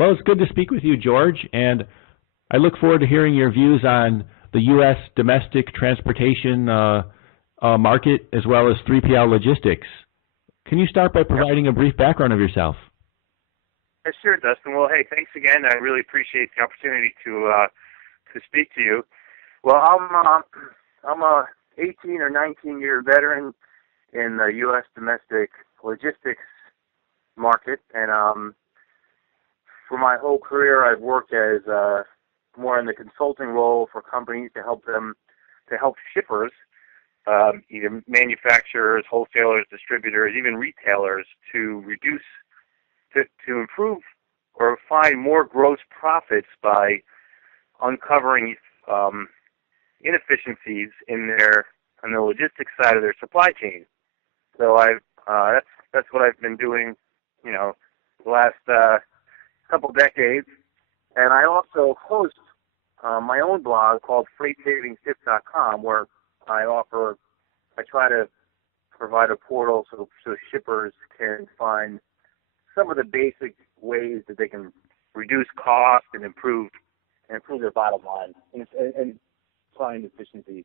Well, it's good to speak with you, George, and I look forward to hearing your views on the U.S. domestic transportation market as well as 3PL logistics. Can you start by providing a brief background of yourself? Yeah, sure, Dustin. Well, hey, thanks again. I really appreciate the opportunity to speak to you. Well, I'm a 18 or 19 year veteran in the U.S. domestic logistics market, and for my whole career, I've worked as more in the consulting role for companies to help shippers, either manufacturers, wholesalers, distributors, even retailers, to improve or find more gross profits by uncovering inefficiencies on the logistics side of their supply chain. So that's what I've been doing, the last couple decades. And I also host my own blog called FreightSavingsTips.com, where I try to provide a portal so shippers can find some of the basic ways that they can reduce cost and improve their bottom line and find efficiencies.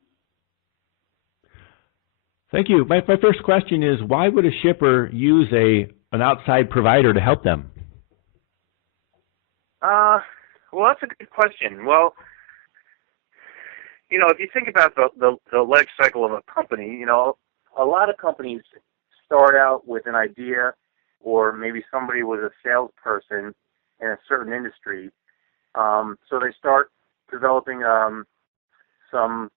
Thank you. My first question is, why would a shipper use an outside provider to help them? Well, that's a good question. Well, if you think about the life cycle of a company, a lot of companies start out with an idea, or maybe somebody was a salesperson in a certain industry. So they start developing some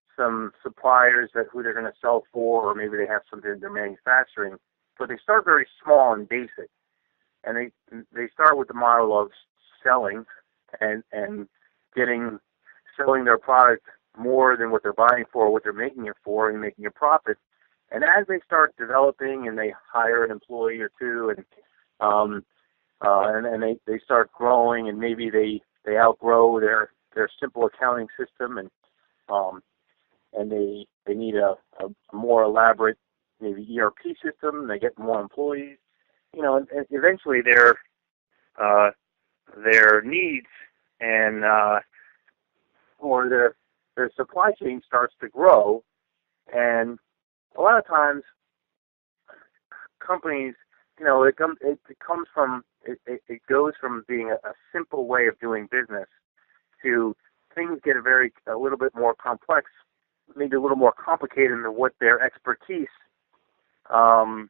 suppliers who they're going to sell for, or maybe they have something they're manufacturing. But they start very small and basic, and they start with the model of selling and selling their product more than what they're buying for, what they're making it for, and making a profit. And as they start developing, and they hire an employee or two, and they start growing, and maybe they outgrow their simple accounting system, and they need a more elaborate, maybe ERP system. And they get more employees, and eventually their needs and or their supply chain starts to grow. And a lot of times companies, it goes from being a simple way of doing business to things get a little bit more complex, maybe a little more complicated than what their expertise can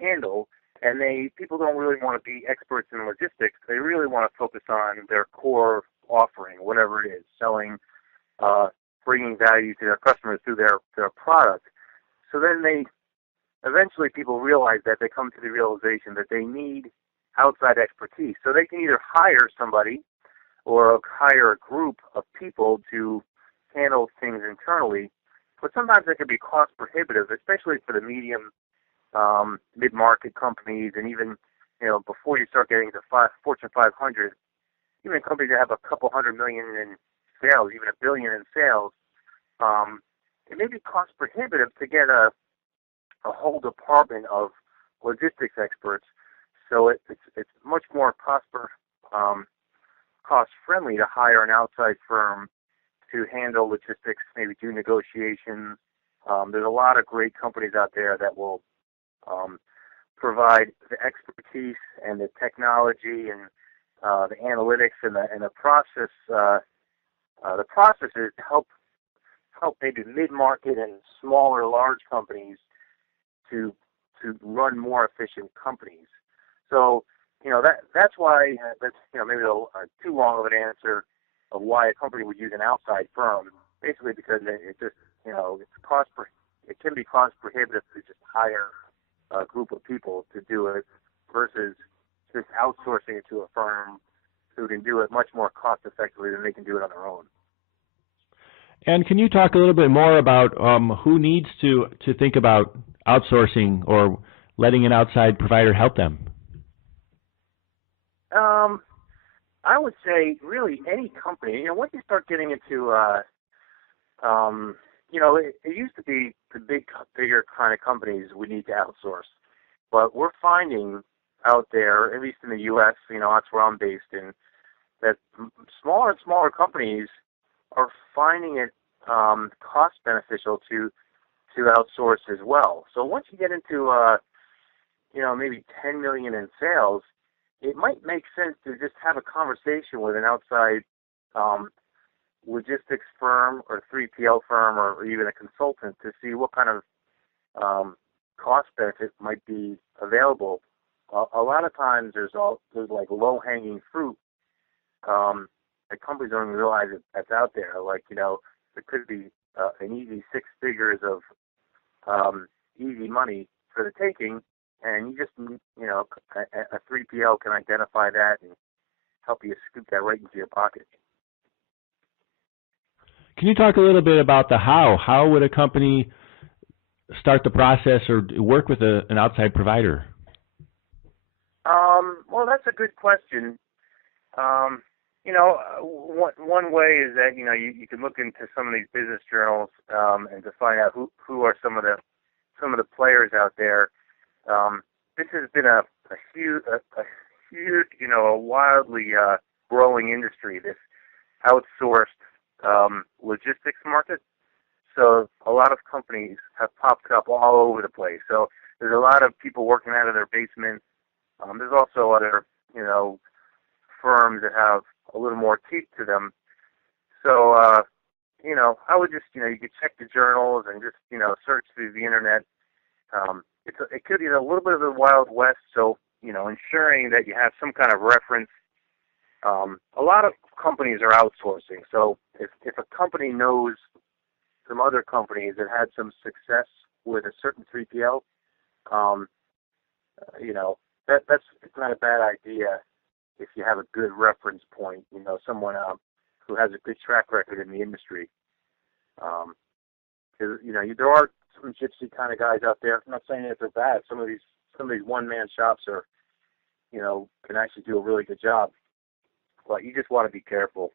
handle. And people don't really want to be experts in logistics. They really want to focus on their core offering, whatever it is, selling, bringing value to their customers through their product. So then eventually people realize that. They come to the realization that they need outside expertise. So they can either hire somebody or hire a group of people to handle things internally, but sometimes that can be cost prohibitive, especially for the medium, mid-market companies, and even, before you start getting to Fortune 500, even companies that have a couple $100 million in sales, even $1 billion in sales, it may be cost prohibitive to get a whole department of logistics experts. So it's much more cost friendly to hire an outside firm to handle logistics, maybe do negotiations. There's a lot of great companies out there that will provide the expertise and the technology and the analytics and the process. The processes to help maybe mid-market and smaller, large companies to run more efficient companies. So, that's why that's maybe too long of an answer of why a company would use an outside firm. Basically, because it just it can be cost prohibitive to just hire a group of people to do it versus just outsourcing it to a firm who can do it much more cost effectively than they can do it on their own. And can you talk a little bit more about who needs to think about outsourcing or letting an outside provider help them? I would say really any company. Once you start getting into, it used to be the bigger kind of companies we need to outsource, but we're finding out there, at least in the U.S., that's where I'm based in, that smaller and smaller companies are finding it cost beneficial to outsource as well. So once you get into maybe 10 million in sales, it might make sense to just have a conversation with an outside logistics firm or 3PL firm or even a consultant to see what kind of cost benefit might be available. A lot of times there's like low-hanging fruit that companies don't even realize that's out there. Like, there could be an easy 6 figures of easy money for the taking, and you just, a 3PL can identify that and help you scoop that right into your pocket. Can you talk a little bit about the how? How would a company start the process or work with an outside provider? Well, that's a good question. One way is that you can look into some of these business journals and to find out who are some of the players out there. This has been a huge, a wildly growing industry. This outsourced logistics market. So a lot of companies have popped up all over the place. So there's a lot of people working out of their basement. There's also other, firms that have a little more teeth to them. So, I would just, you could check the journals and just, search through the internet. It could be a little bit of the Wild West, so, ensuring that you have some kind of reference. A lot of companies are outsourcing. So if a company knows some other companies that had some success with a certain 3PL, that's not a bad idea if you have a good reference point, someone who has a good track record in the industry. Because, there are some gypsy kind of guys out there. I'm not saying that they're bad. Some of these one-man shops are, can actually do a really good job. But you just want to be careful.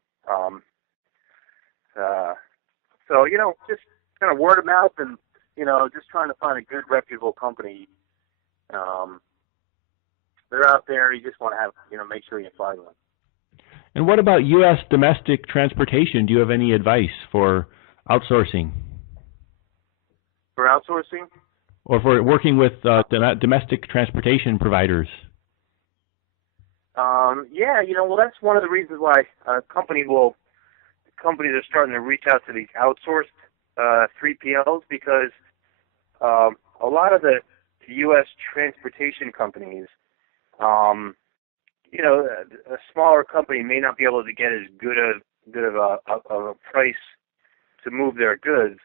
So, just kind of word of mouth and, just trying to find a good, reputable company. They're out there. You just want to have, make sure you find one. And what about U.S. domestic transportation? Do you have any advice for outsourcing? For outsourcing? Or for working with domestic transportation providers? Well, that's one of the reasons why companies are starting to reach out to these outsourced 3PLs, because a lot of the U.S. transportation companies, a smaller company may not be able to get as good of a price to move their goods,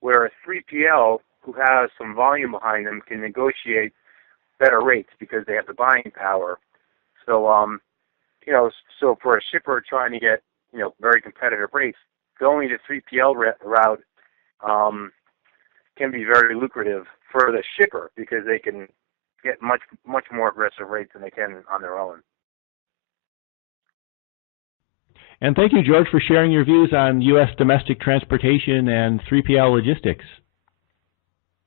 where a 3PL who has some volume behind them can negotiate better rates because they have the buying power. So, so for a shipper trying to get, very competitive rates, going the 3PL route can be very lucrative for the shipper because they can get much more aggressive rates than they can on their own. And thank you, George, for sharing your views on U.S. domestic transportation and 3PL logistics.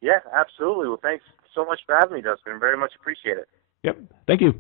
Yeah, absolutely. Well, thanks so much for having me, Dustin. Very much appreciate it. Yep. Thank you.